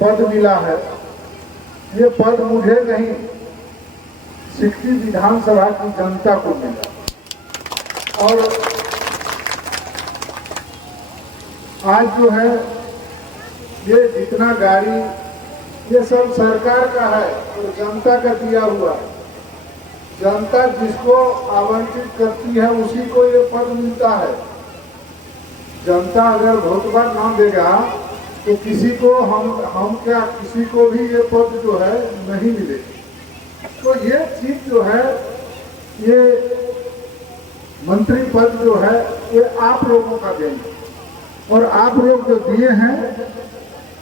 पद मिला है, ये पद मुझे नहीं, सिकटी विधानसभा की जनता को मिला। और आज जो है ये जितना गाड़ी, ये सब सरकार का है और जनता का दिया हुआ है। जनता जिसको आवंटित करती है उसी को ये पद मिलता है। जनता अगर भोटवा ना देगा तो किसी को हम क्या किसी को भी ये पद जो है नहीं मिलेगी। तो ये चीज जो है, ये मंत्री पद जो है ये आप लोगों का देन है और आप लोग जो दिए हैं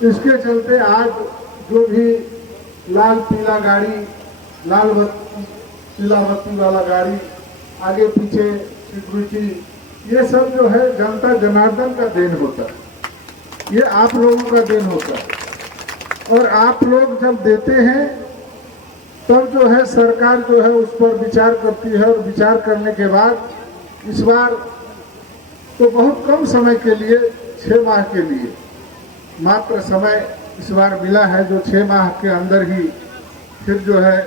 इसके चलते आज जो भी लाल पीला गाड़ी, लाल पीला बत्ती वाला गाड़ी, आगे पीछे सिक्योरिटी, ये सब जो है जनता जनार्दन का देन होता है, ये आप लोगों का देन होता है। और आप लोग जब देते हैं तब जो है सरकार जो है उस पर विचार करती है और विचार करने के बाद इस बार तो बहुत कम समय के लिए 6 माह के लिए मात्र समय इस बार मिला है, जो 6 माह के अंदर ही फिर जो है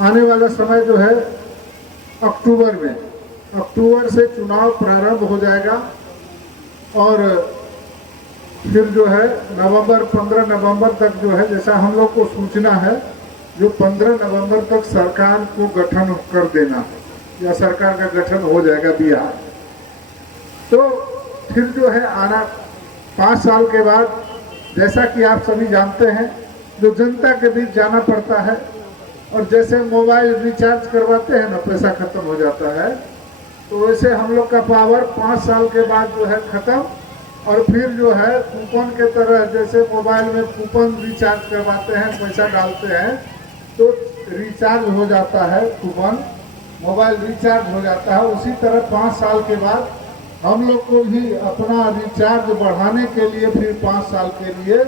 आने वाला समय जो है अक्टूबर में, अक्टूबर से चुनाव प्रारंभ हो जाएगा और फिर जो है नवंबर 15 नवंबर तक जो है, जैसा हम लोग को सूचना है, जो 15 नवंबर तक सरकार को गठन कर देना या सरकार का गठन हो जाएगा बिहार। तो फिर जो है आना 5 साल के बाद, जैसा कि आप सभी जानते हैं, जो जनता के बीच जाना पड़ता है और जैसे मोबाइल रिचार्ज करवाते हैं ना, पैसा खत्म हो जाता है, तो वैसे हम लोग का पावर 5 साल के बाद जो है खत्म। और फिर जो है कूपन के तरह, जैसे मोबाइल में कूपन रिचार्ज करवाते हैं, पैसा डालते हैं तो रिचार्ज हो जाता है, कूपन मोबाइल रिचार्ज हो जाता है। उसी तरह 5 साल के बाद हम लोग को भी अपना रिचार्ज बढ़ाने के लिए फिर 5 साल के लिए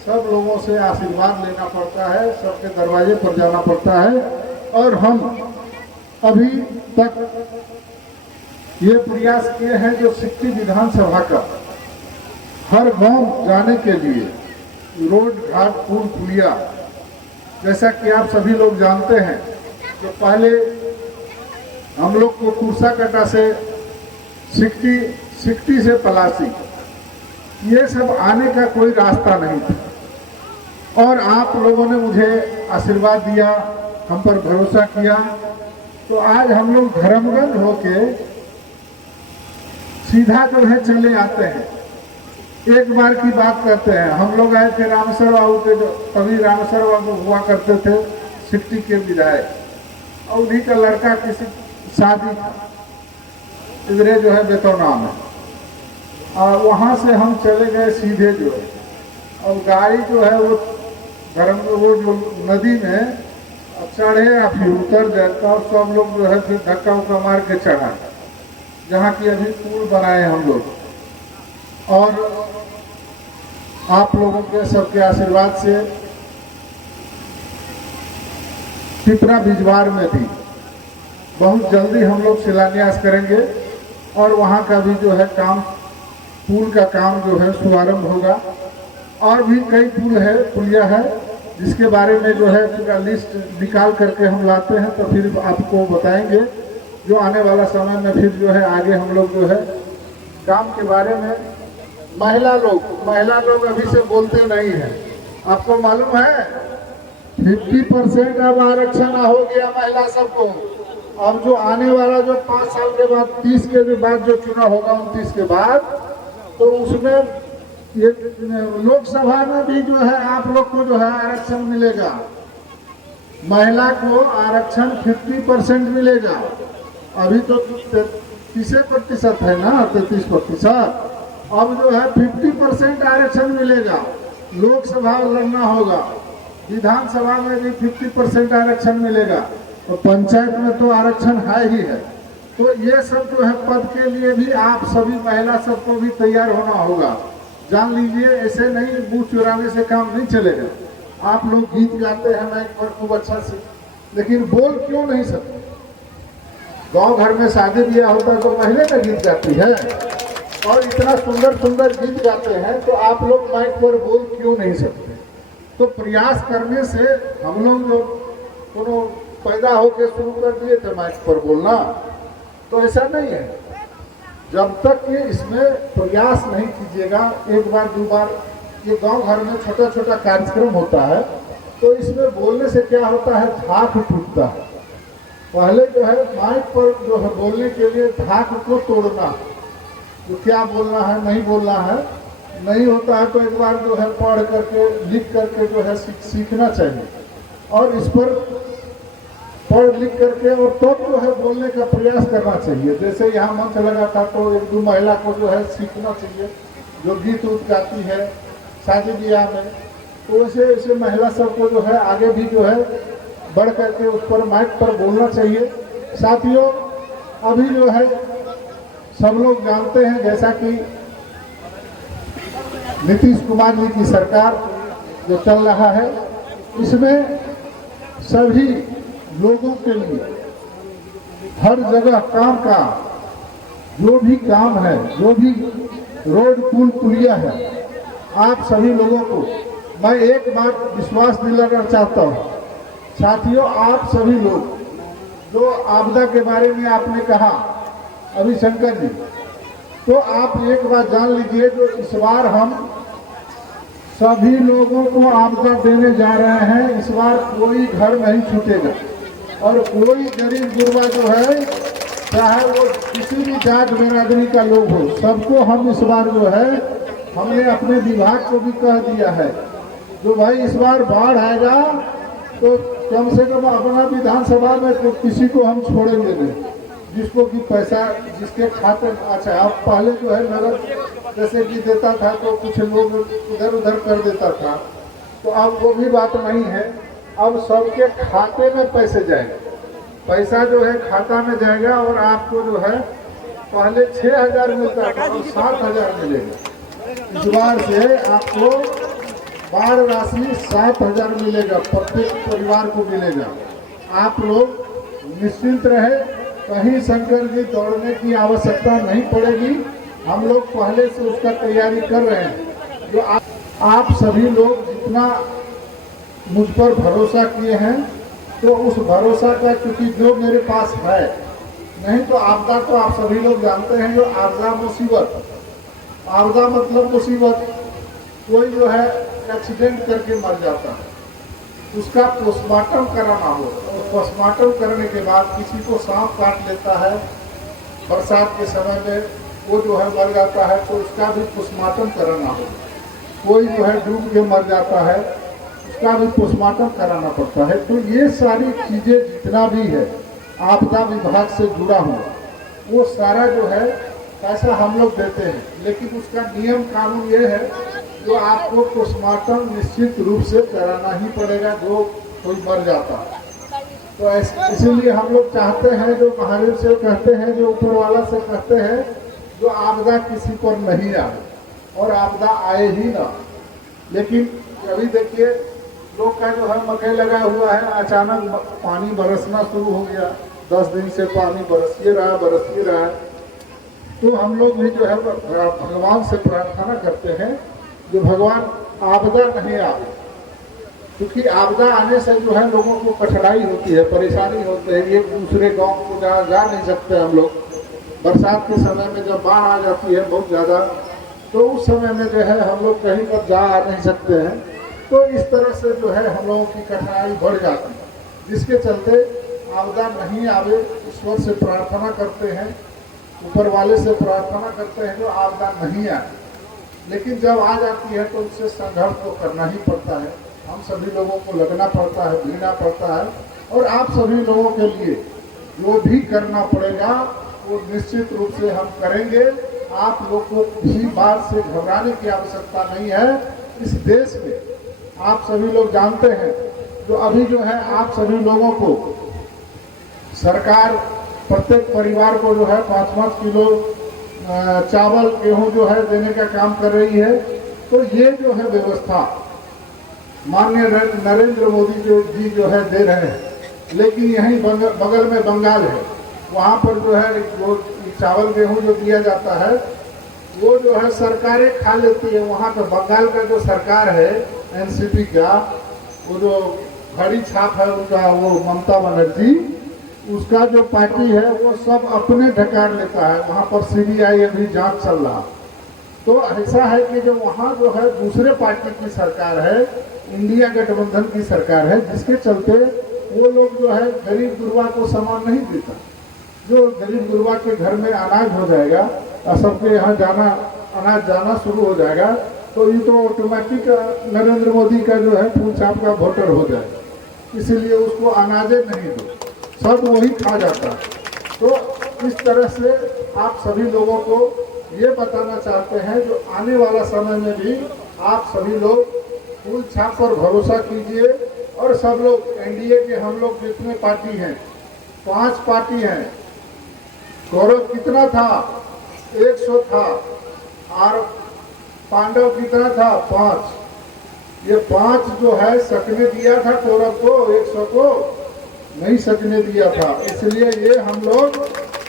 सब लोगों से आशीर्वाद लेना पड़ता है, सबके दरवाजे पर जाना पड़ता है। और हम अभी तक ये प्रयास किए हैं जो सिकटी विधानसभा का हर गांव जाने के लिए, रोड घाट पुल पुलिया, जैसा कि आप सभी लोग जानते हैं, तो पहले हम लोग को कुर्साकटा से सिकटी से पलासी, ये सब आने का कोई रास्ता नहीं था। और आप लोगों ने मुझे आशीर्वाद दिया, हम पर भरोसा किया, तो आज हम लोग धर्मगंज होके सीधा जो है चले आते हैं। एक बार की बात करते हैं, हम लोग आए थे रामेश्वर बाबू के, तभी रामेश्वर बाबू हुआ करते थे सिकटी के विधायक, और उन्हीं का लड़का किसी शादी इधरे जो है बेतौना में, और वहाँ से हम चले गए सीधे जो है, और गाड़ी जो है वो वो जो नदी में चढ़े या फिर उतर जाता, और सब लोग जो है फिर धक्का उक्का मार के चढ़ा, जहाँ की अभी पुल बनाए हम लोग। और आप लोगों के सबके आशीर्वाद से पिपरा बिजवार में भी बहुत जल्दी हम लोग शिलान्यास करेंगे और वहाँ का भी जो है काम, पुल का काम जो है शुभारंभ होगा। और भी कई पुल है, पुलिया है, जिसके बारे में जो है पूरा लिस्ट निकाल करके हम लाते हैं, तो फिर आपको बताएंगे। जो आने वाला समय में फिर जो है आगे हम लोग जो है काम के बारे में, महिला लोग अभी से बोलते नहीं है। आपको मालूम है 50% अब आरक्षण हो गया महिला सबको। अब जो आने वाला जो 5 साल के बाद, 30 के बाद जो चुनाव होगा 29 के बाद, तो उसमें ये लोकसभा में भी जो है आप लोग को जो है आरक्षण मिलेगा। महिला को आरक्षण 50% मिलेगा। अभी तो 30% है ना, 33%। अब जो है 50% आरक्षण मिलेगा। लोकसभा लड़ना होगा, विधानसभा में भी 50% आरक्षण मिलेगा, और पंचायत में तो आरक्षण है ही है। तो ये सब जो है पद के लिए भी आप सभी महिला सबको भी तैयार होना होगा। जान लीजिए, ऐसे नहीं बूथ चुराने से काम नहीं चलेगा। आप लोग गीत गाते हैं माइक पर खूब अच्छा से, लेकिन बोल क्यों नहीं सकते? गांव घर में शादी ब्याह होता है तो महिला का गीत गाती है, और इतना सुंदर सुंदर गीत गाते हैं, तो आप लोग माइक पर बोल क्यों नहीं सकते? तो प्रयास करने से हम लोग जो दोनों पैदा होकर शुरू कर दिए थे माइक पर बोलना, तो ऐसा नहीं है। जब तक कि इसमें प्रयास नहीं कीजिएगा, एक बार दो बार, ये गांव घर में छोटा छोटा कार्यक्रम होता है, तो इसमें बोलने से क्या होता है, धाक टूटता है। पहले जो है माइक पर जो है बोलने के लिए धाक को तोड़ना, तो क्या बोलना है नहीं बोलना है नहीं होता है, तो एक बार जो है पढ़ करके लिख करके जो है सीखना चाहिए, और इस पर पढ़ लिख करके और तब जो है बोलने का प्रयास करना चाहिए। जैसे यहाँ मंच लगा था, तो एक दो महिला को जो है सीखना चाहिए, जो गीत उत गाती है शादी ब्याह में, तो वैसे ऐसे महिला सबको जो है आगे भी जो है बढ़ करके उस पर माइक पर बोलना चाहिए। साथियों, अभी जो है सब लोग जानते हैं, जैसा कि नीतीश कुमार जी की सरकार जो चल रहा है, इसमें सभी लोगों के लिए हर जगह काम का जो भी काम है, जो भी रोड पुल पुलिया है, आप सभी लोगों को मैं एक बात विश्वास दिलाना चाहता हूँ। साथियों, आप सभी लोग जो आपदा के बारे में आपने कहा अभी शंकर जी, तो आप एक बात जान लीजिए, जो इस बार हम सभी लोगों को आपदा देने जा रहे हैं, इस बार कोई घर नहीं छूटेगा, और कोई गरीब गुरबा जो है, चाहे वो किसी भी जात बिरादरी का लोग हो, सबको हम इस बार जो है, हमने अपने विभाग को भी कह दिया है, जो भाई इस बार बाढ़ आएगा तो कम से कम अपना विधानसभा में तो किसी को हम छोड़ेंगे नहीं, जिसको कि पैसा जिसके खाते। अच्छा, अब पहले जो है नगद जैसे कि देता था, तो कुछ लोग इधर उधर कर देता था, तो अब वो भी बात नहीं है। अब सबके खाते में पैसे जाएंगे, पैसा जो है खाता में जाएगा, और आपको जो है पहले 6,000 मिलता था और 7,000 मिलेगा। इस बार से आपको बाढ़ राशि 7,000 मिलेगा, प्रत्येक परिवार को मिलेगा। आप लोग निश्चिंत रहे, कहीं शंकर जी दौड़ने की आवश्यकता नहीं पड़ेगी, हम लोग पहले से उसका तैयारी कर रहे हैं। जो आप सभी लोग जितना मुझ पर भरोसा किए हैं, तो उस भरोसा का, क्योंकि जो मेरे पास है, नहीं तो आपदा तो आप सभी लोग जानते हैं, जो आपदा मुसीबत, आपदा मतलब मुसीबत, कोई जो है एक्सीडेंट करके मर जाता है, उसका पोस्टमार्टम कराना हो, और पोस्टमार्टम करने के बाद किसी को सांप काट लेता है बरसात के समय में, वो जो है मर जाता है, तो उसका भी पोस्टमार्टम कराना हो। कोई जो है डूब के मर जाता है, उसका भी पोस्टमार्टम कराना पड़ता है। तो ये सारी चीज़ें जितना भी है आपदा विभाग से जुड़ा हुआ, वो सारा जो है पैसा हम लोग देते हैं, लेकिन उसका नियम कानून ये है, जो आपको पोस्टमार्टम निश्चित रूप से कराना ही पड़ेगा, जो कोई मर जाता है। तो इसीलिए हम लोग चाहते हैं, जो महावीर से कहते हैं, जो ऊपर वाला से कहते हैं, जो आपदा किसी पर नहीं आए और आपदा आए ही ना। लेकिन अभी देखिए, लोग का जो है मकई लगा हुआ है, अचानक पानी बरसना शुरू हो गया, 10 दिन से पानी बरस ही रहा है। तो हम लोग भी जो है भगवान से प्रार्थना करते हैं, जो भगवान आपदा नहीं आए, क्योंकि आपदा आने से जो है लोगों को कठिनाई होती है, परेशानी होती है, एक दूसरे गांव को जा नहीं सकते हम लोग। बरसात के समय में जब बाढ़ आ जाती है बहुत ज़्यादा, तो उस समय में जो है हम लोग कहीं पर जा नहीं सकते हैं, तो इस तरह से जो है हम लोगों की कठिनाई बढ़ जाती है, जिसके चलते आपदा नहीं आवे ईश्वर से प्रार्थना करते हैं, ऊपर वाले से प्रार्थना करते हैं, जो आपदा नहीं आए। लेकिन जब आ जाती है तो उससे संघर्ष तो करना ही पड़ता है, हम सभी लोगों को लगना पड़ता है, भिड़ना पड़ता है, और आप सभी लोगों के लिए जो भी करना पड़ेगा वो निश्चित रूप से हम करेंगे। आप लोग को किसी बात से घबराने की आवश्यकता नहीं है। इस देश में आप सभी लोग जानते हैं, जो अभी जो है आप सभी लोगों को सरकार प्रत्येक परिवार को जो है 5-5 किलो चावल गेहूं जो है देने का काम कर रही है। तो ये जो है व्यवस्था माननीय नरेंद्र मोदी जी जो है दे रहे हैं, लेकिन यहीं बगल में बंगाल है, वहाँ पर जो है वो चावल गेहूं जो दिया जाता है, वो जो है सरकारें खा लेती है। वहाँ पे बंगाल का जो सरकार है एनसीपी का, वो जो बड़ी छाप है उनका, वो ममता बनर्जी, उसका जो पार्टी है वो सब अपने ढकार लेता है। वहाँ पर सीबीआई अभी जांच चल रहा। तो ऐसा है कि जो वहाँ जो है दूसरे पार्टी की सरकार है, इंडिया गठबंधन की सरकार है, जिसके चलते वो लोग जो है गरीब गुरबा को सामान नहीं देता। जो गरीब गुरबा के घर में अनाज हो जाएगा और सबके यहाँ अनाज जाना शुरू हो जाएगा, तो ये तो ऑटोमेटिक नरेंद्र मोदी का जो है फूल छाप का वोटर हो जाएगा। इसीलिए उसको अनाजे नहीं दो, सब वही खा जाता है। तो इस तरह से आप सभी लोगों को ये बताना चाहते हैं, जो आने वाला समय में भी आप सभी लोग फूल छाप पर भरोसा कीजिए। और सब लोग एनडीए के हम लोग जितने पार्टी हैं, 5 पार्टी हैं। गौरव कितना था? 100 था। और पांडव कितना था? 5। ये 5 जो है सकने दिया था गौरव को, 100 को नहीं सकने दिया था। इसलिए ये हम लोग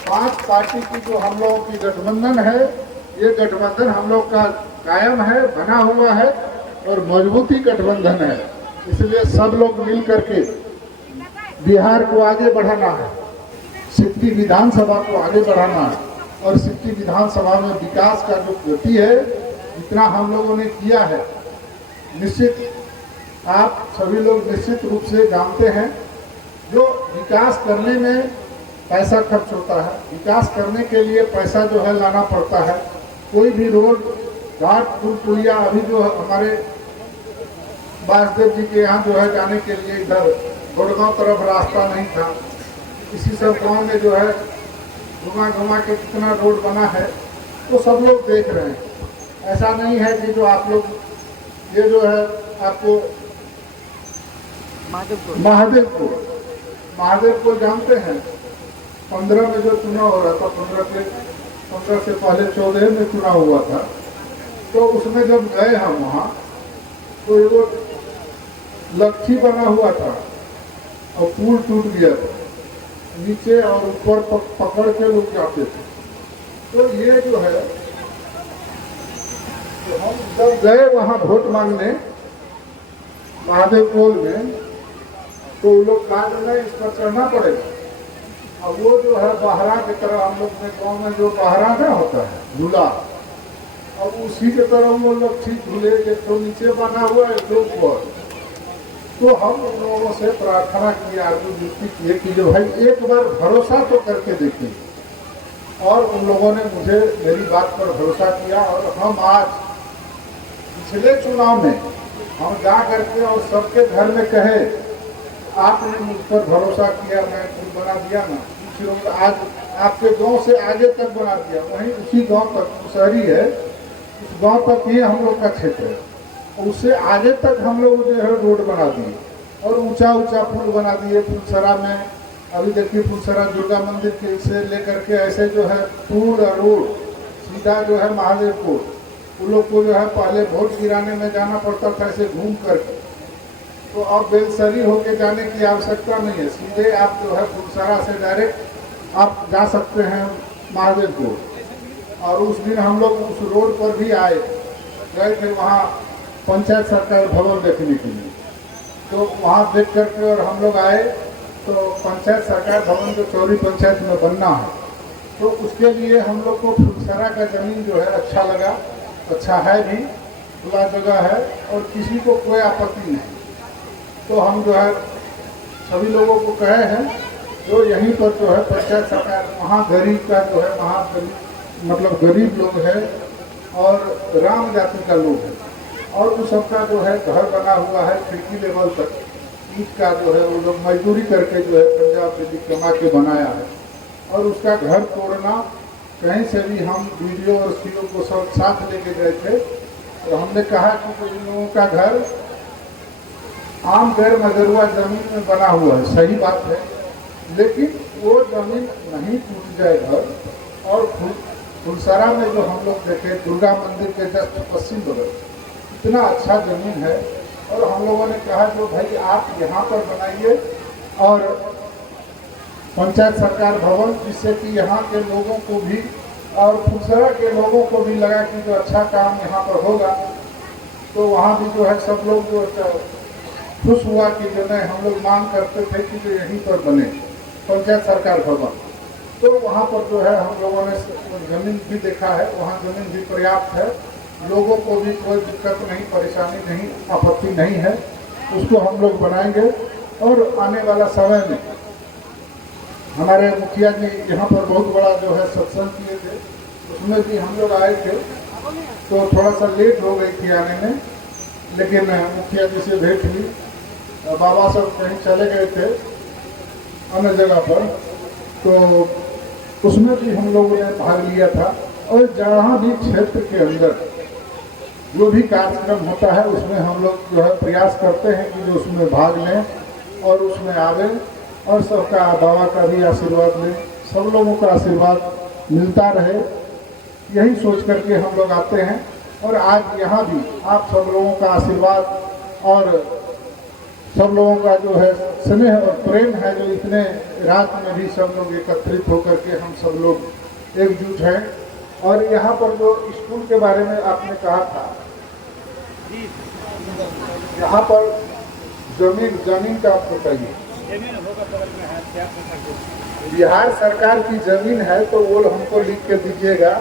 5 पार्टी की जो हम लोगों की गठबंधन है, ये गठबंधन हम लोग का कायम है, बना हुआ है और मजबूती गठबंधन है। इसलिए सब लोग मिल करके बिहार को आगे बढ़ाना है, सिटी विधानसभा को आगे बढ़ाना है। और सिटी विधानसभा में विकास का जो गति है, जितना हम लोगों ने किया है, निश्चित आप सभी लोग निश्चित रूप से जानते हैं, जो विकास करने में पैसा खर्च होता है। विकास करने के लिए पैसा जो है लाना पड़ता है। कोई भी रोड घाट पुल पुलिया, अभी जो हमारे वासुदेव जी के यहाँ जो है जाने के लिए इधर गुड़गांव तरफ रास्ता नहीं था। इसी सब गांव में जो है घुमा के कितना रोड बना है, तो सब लोग देख रहे हैं। ऐसा नहीं है कि जो आप लोग ये जो है आपको महादेवपुर जानते हैं। 15 में जो चुनाव हो रहा था, 15 से पहले 14 में चुनाव हुआ था, तो उसमें जब गए हम वहाँ, तो वो लट्ठी बना हुआ था और पुल टूट गया था, नीचे और ऊपर पकड़ के लोग जाते थे। तो ये जो है, तो हम जब गए वहाँ वोट मांगने महादेवपुर में, तो वो लोग कहा नहीं इस पर चढ़ना पड़ेगा। अब वो जो है बहरा की तरह, हम लोग में गाँव में जो बहरा ना होता है झूला, अब उसी के तरह वो लोग ठीक झूले, एक तो नीचे बना हुआ है, तो ऊपर। तो हम उन लोगों से प्रार्थना की, आर्गुमेंट किए कि जो भाई एक बार भरोसा तो करके देखिए। और उन लोगों ने मुझे मेरी बात पर भरोसा किया। और हम आज पिछले चुनाव में हम जा करके और सबके घर में कहे, आपने मुझ पर भरोसा किया, मैं पुल बना दिया ना। कुछ लोग आज आपके गांव से आगे तक बना दिया, वहीं उसी गांव तक शहरी है, उस गांव तक ही हम लोग का क्षेत्र है, उससे आगे तक हम लोग जो है रोड बना दिए और ऊंचा पुल बना दिए। फुलसरा में अभी देखिए, फुलसरा दुर्गा मंदिर के से लेकर के ऐसे जो है पुल और रोड सीधा जो है महादेवपुर, उन लोग को जो है पहले वोट गिराने में जाना पड़ता था ऐसे घूम करके। तो अब बेलसरी होके जाने की आवश्यकता नहीं है, सीधे आप जो है फुलसरा से डायरेक्ट आप जा सकते हैं महादेवपुर। और उस दिन हम लोग उस रोड पर भी गए थे वहाँ पंचायत सरकार भवन देखने के लिए। तो वहाँ देख करके और हम लोग आए, तो पंचायत सरकार भवन जो चौरी पंचायत में बनना है, तो उसके लिए हम लोग को फुलसरा का जमीन जो है अच्छा लगा, अच्छा है भी, खुला जगह है और किसी को कोई आपत्ति नहीं। तो हम जो है सभी लोगों को कहे हैं, जो यहीं पर जो है पंचायत सरकार, वहाँ गरीब का जो है, वहाँ मतलब गरीब लोग हैं और राम जाति का लोग है, और उन सबका जो है घर बना हुआ है खिड़की लेवल तक, ईंट का जो है वो लोग मजदूरी करके जो है पंजाब से भी कमा के बनाया है। और उसका घर तोड़ना, कहीं से भी हम वीडियो और सीओ को सब साथ लेके गए थे, तो हमने कहा कि इन लोगों का घर आम गैर मजरूआ जमीन में बना हुआ है, सही बात है, लेकिन वो जमीन नहीं टूट जाए घर। और फुलसरा में जो हम लोग देखे, दुर्गा मंदिर के जस्ट पश्चिम बगल इतना अच्छा जमीन है, और हम लोगों ने कहा जो भाई आप यहाँ पर बनाइए और पंचायत सरकार भवन, जिससे कि यहाँ के लोगों को भी और फुलसरा के लोगों को भी लगा कि जो अच्छा काम यहाँ पर होगा, तो वहाँ भी जो है सब लोग जो खुश हुआ कि जो है हम लोग मांग करते थे कि जो यहीं पर बने पंचायत सरकार भवन। तो वहाँ पर जो है हम लोगों ने जमीन भी देखा है, वहाँ जमीन भी पर्याप्त है, लोगों को भी कोई दिक्कत नहीं, परेशानी नहीं, आपत्ति नहीं है। उसको हम लोग बनाएंगे और आने वाला समय में हमारे मुखिया जी यहाँ पर बहुत बड़ा जो है सत्संग किए थे, उसमें भी हम लोग आए थे, तो थोड़ा सा लेट हो गई थी आने में, लेकिन मुखिया जी से भेंट हुई। बाबा सब कहीं चले गए थे अन्य जगह पर, तो उसमें भी हम लोगों ने भाग लिया था। और जहाँ भी क्षेत्र के अंदर जो भी कार्यक्रम होता है उसमें हम लोग जो है प्रयास करते हैं कि जो उसमें भाग लें और उसमें आवें और सबका बाबा का भी आशीर्वाद लें, सब लोगों का आशीर्वाद मिलता रहे, यही सोच करके हम लोग आते हैं। और आज यहाँ भी आप सब लोगों का आशीर्वाद और सब लोगों का जो है स्नेह और प्रेम है, जो इतने रात में भी सब लोग एकत्रित होकर के हम सब लोग एकजुट हैं। और यहाँ पर जो स्कूल के बारे में आपने कहा था, यहाँ पर जमीन का आप बताइए। बिहार सरकार की जमीन है तो वो हमको लिख के दीजिएगा,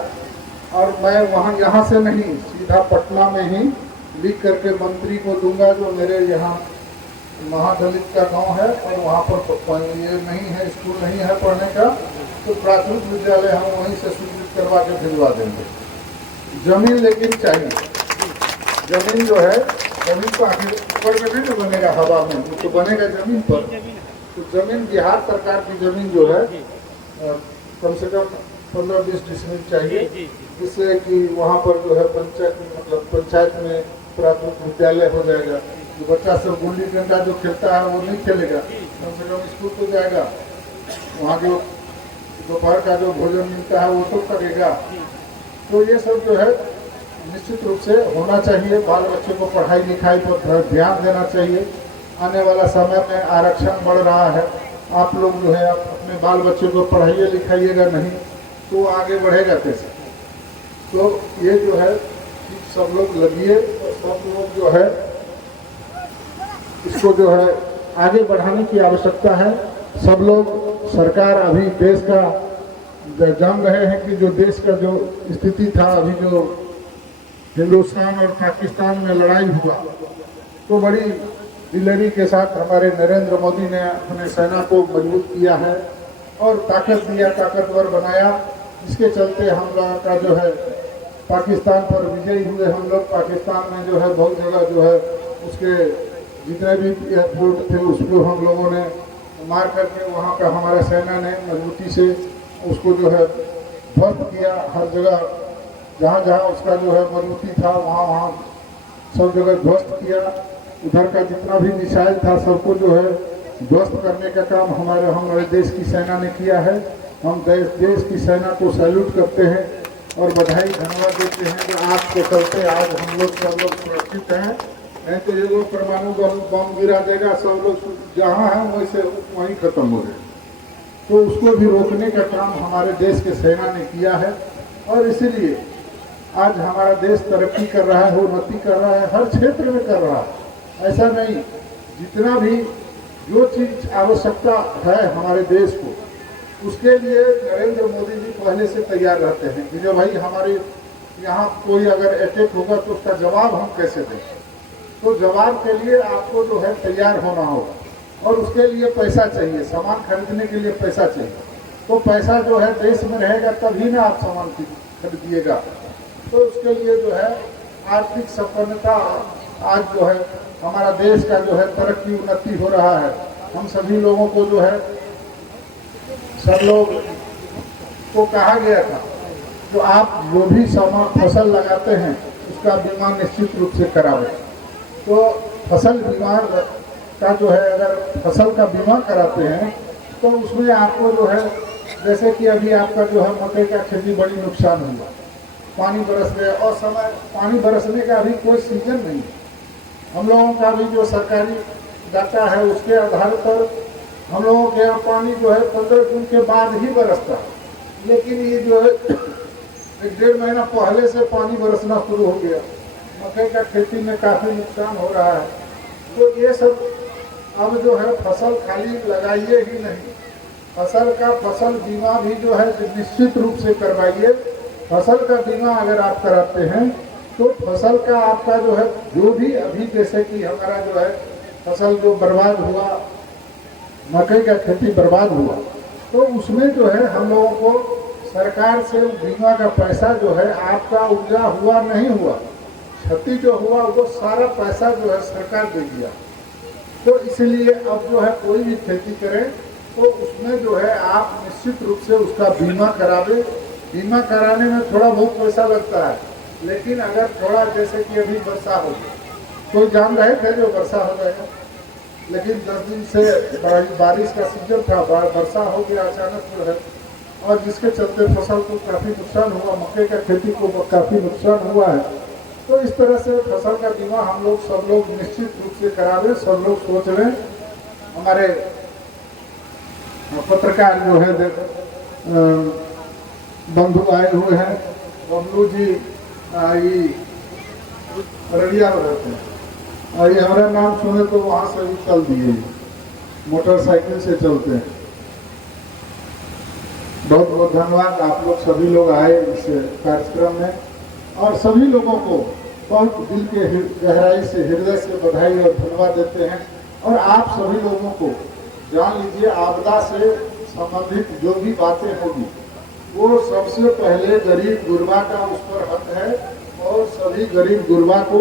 और मैं वहाँ यहाँ से नहीं सीधा पटना में ही लिख करके मंत्री को दूंगा, जो मेरे यहाँ महादलित का गांव है और वहाँ पर ये नहीं है, स्कूल नहीं है पढ़ने का, तो प्राथमिक विद्यालय हम वहीं से स्वीकृत करवा के भिजवा देंगे। जमीन लेकिन चाहिए, जमीन जो है, जमीन तो आखिर ऊपर में नहीं तो बनेगा हवा में, वो तो बनेगा जमीन पर। तो जमीन बिहार सरकार की जमीन जो है कम से कम 15-20 डिसमिल चाहिए, जिससे कि वहाँ पर जो है पंचायत में प्राथमिक विद्यालय हो जाएगा। जो बच्चा सब गुल्ली डंडा जो खेलता है वो नहीं खेलेगा, कम से कम स्कूल तो जाएगा, वहाँ जो दोपहर का जो भोजन मिलता है वो तो करेगा। तो ये सब जो है निश्चित रूप से होना चाहिए। बाल बच्चों को पढ़ाई लिखाई पर ध्यान देना चाहिए। आने वाला समय में आरक्षण बढ़ रहा है, आप लोग जो है अपने बाल बच्चों को पढ़ाइए लिखाइएगा नहीं तो आगे बढ़ेगा कैसे। तो ये जो है सब लोग लगिए और सब लोग जो है इसको जो है आगे बढ़ाने की आवश्यकता है। सब लोग, सरकार अभी देश का जान रहे हैं कि जो देश का जो स्थिति था, अभी जो हिंदुस्तान और पाकिस्तान में लड़ाई हुआ, तो बड़ी दिलेरी के साथ हमारे नरेंद्र मोदी ने अपने सेना को मजबूत किया है और ताकत दिया, ताकतवर बनाया, जिसके चलते हम लोगों का जो है पाकिस्तान पर विजयी हुए। हम लोग पाकिस्तान में जो है बहुत जगह जो है उसके जितने भी एयरपोर्ट थे उसको हम लोगों ने मार करके वहाँ का हमारा सेना ने मजबूती से उसको जो है ध्वस्त किया। हर जगह जहाँ जहाँ उसका जो है मजबूती था वहाँ वहाँ सब जगह ध्वस्त किया। उधर का जितना भी मिसाइल था सबको जो है ध्वस्त करने का काम हमारे देश की सेना ने किया है। हम देश की सेना को सैल्यूट करते हैं और बधाई धन्यवाद देते हैं कि आपके चलते आज हम लोग सब लोग सुरक्षित हैं। नहीं तो ये लोग परमाणु बम गिरा देगा, सब लोग जहाँ हैं वैसे वहीं खत्म हो गए। तो उसको भी रोकने का काम हमारे देश के सेना ने किया है और इसीलिए आज हमारा देश तरक्की कर रहा है, उन्नति कर रहा है, हर क्षेत्र में कर रहा है। ऐसा नहीं, जितना भी जो चीज आवश्यकता है हमारे देश को, उसके लिए नरेंद्र मोदी जी पहले से तैयार रहते हैं कि जो भाई हमारे यहाँ कोई अगर अटैक होगा तो उसका जवाब हम कैसे दें। तो जवाब के लिए आपको जो है तैयार होना होगा और उसके लिए पैसा चाहिए, सामान खरीदने के लिए पैसा चाहिए। तो पैसा जो है देश में रहेगा तभी ना आप सामान खरीदिएगा। तो उसके लिए जो है आर्थिक संपन्नता, आज जो है हमारा देश का जो है तरक्की उन्नति हो रहा है। हम सभी लोगों को जो है सब लोग को कहा गया था जो आप जो भी फसल लगाते हैं उसका बीमा निश्चित रूप से करावें। तो फसल बीमा का जो है अगर फसल का बीमा कराते हैं तो उसमें आपको जो है जैसे कि अभी आपका जो है मकई का खेती बड़ी नुकसान हुआ, पानी बरस गया और समय पानी बरसने का अभी कोई सीजन नहीं है। हम लोगों का भी जो सरकारी डाटा है उसके आधार पर हम लोगों के यहाँ पानी जो है 15 जून के बाद ही बरसता है। लेकिन ये जो है एक 1.5 महीना पहले से पानी बरसना शुरू हो गया, मकई का खेती में काफ़ी नुकसान हो रहा है। तो ये सब अब जो है फसल खाली लगाइए ही नहीं, फसल बीमा भी जो है निश्चित रूप से करवाइए। फसल का बीमा अगर आप कराते हैं तो फसल का आपका जो है जो भी अभी जैसे कि हमारा जो है फसल जो बर्बाद हुआ, मकई का खेती बर्बाद हुआ, तो उसमें जो है हम लोगों को सरकार से बीमा का पैसा जो है आपका उपजा हुआ नहीं हुआ, क्षति जो हुआ वो सारा पैसा जो है सरकार दे दिया। तो इसलिए अब जो है कोई भी खेती करें तो उसमें जो है आप निश्चित रूप से उसका बीमा करावे। बीमा कराने में थोड़ा बहुत पैसा लगता है, लेकिन अगर थोड़ा जैसे कि अभी वर्षा हो गई, कोई जान रहे थे जो वर्षा हो जाएगा, लेकिन 10 दिन से बारिश का सीजन था, वर्षा हो गया अचानक जो है, और जिसके चलते फसल को काफ़ी नुकसान हुआ, मक्के का खेती को काफ़ी नुकसान हुआ है। तो इस तरह से फसल का बीमा हम लोग सब लोग निश्चित रूप से करावे, सब लोग सोच लें। हमारे पत्रकार जो है बंधु आए हुए हैं, बबलू जी अररिया में रहते हैं, ये हमारा नाम सुने तो वहाँ से भी चल दिए, मोटरसाइकिल से चलते हैं। बहुत बहुत धन्यवाद, आप लोग सभी लोग आए इस कार्यक्रम में, और सभी लोगों को बहुत दिल के गहराई से हृदय से बधाई और धन्यवाद देते हैं। और आप सभी लोगों को जान लीजिए, आपदा से संबंधित जो भी बातें होगी वो सबसे पहले गरीब गुरबा का उस पर हक है, और सभी गरीब गुरबा को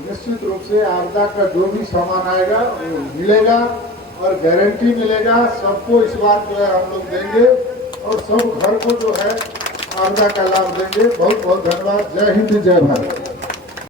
निश्चित रूप से आपदा का जो भी सामान आएगा वो मिलेगा और गारंटी मिलेगा। सबको इस बात जो है हम लोग देंगे और सब घर को जो है आपदा का लाभ देंगे। बहुत बहुत धन्यवाद। जय हिंद, जय भारत।